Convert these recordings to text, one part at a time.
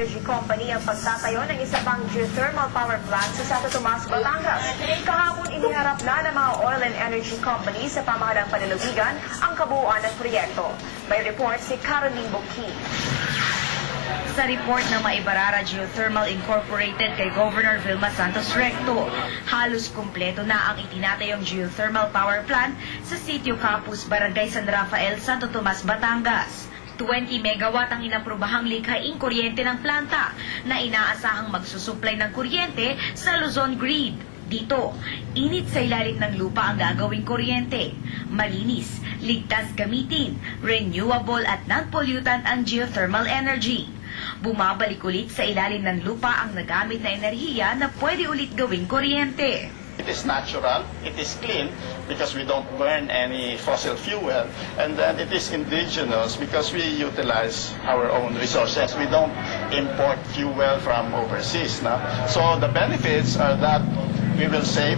Energy Company ang pagtatayo ng isa pang geothermal power plant sa Santo Tomas, Batangas. Kahapon iniharap na ng mga oil and energy companies sa pamahalang panlalawigan ang kabuuan ng proyekto. May report si Caroline Boquin. Sa report ng Maibarara Geothermal Incorporated kay Governor Vilma Santos Recto, halos kumpleto na ang itinatayong geothermal power plant sa Sitio Campus, Barangay San Rafael, Santo Tomas, Batangas. 20 megawatt ang inaprobahang likhaing kuryente ng planta na inaasahang magsusupply ng kuryente sa Luzon Grid. Dito, init sa ilalim ng lupa ang gagawing kuryente. Malinis, ligtas gamitin, renewable at non-pollutant ang geothermal energy. Bumabalik ulit sa ilalim ng lupa ang nagamit na enerhiya na pwede ulit gawing kuryente. It is natural, it is clean because we don't burn any fossil fuel, and then it is indigenous because we utilize our own resources. We don't import fuel from overseas. No? So the benefits are that we will save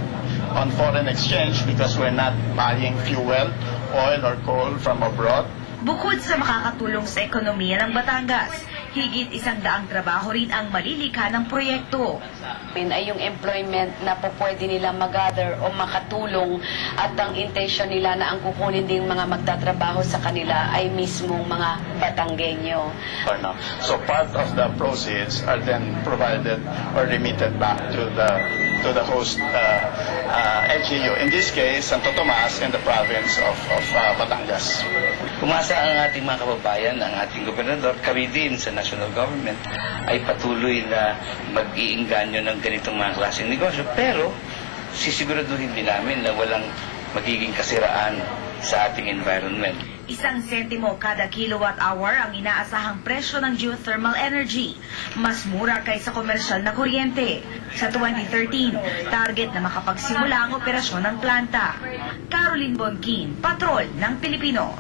on foreign exchange because we're not buying fuel, oil or coal from abroad. Bukod sa makakatulong sa ekonomiya ng Batangas, higit 100 trabaho rin ang malilikha ng proyekto. Ay yung employment na po pwede nila mag-gather o makatulong at ang intention nila na ang kukunin ding mga magtatrabaho sa kanila ay mismong mga Batanggenyo. So part of the proceeds are then provided or remitted back to the host LGU, in this case Santo Tomas in the province of Batangas. Umasa ang ating mga kababayan, ang ating gobernador, kami din sa national government ay patuloy na mag-iinganyo ng ganitong mga klaseng negosyo. Pero sisiguraduhin din namin na walang magiging kasiraan sa ating environment. 1 sentimo kada kilowatt hour ang inaasahang presyo ng geothermal energy. Mas mura kaysa komersyal na kuryente. Sa 2013, target na makapagsimula ang operasyon ng planta. Caroline Bonquin, Patrol ng Pilipino.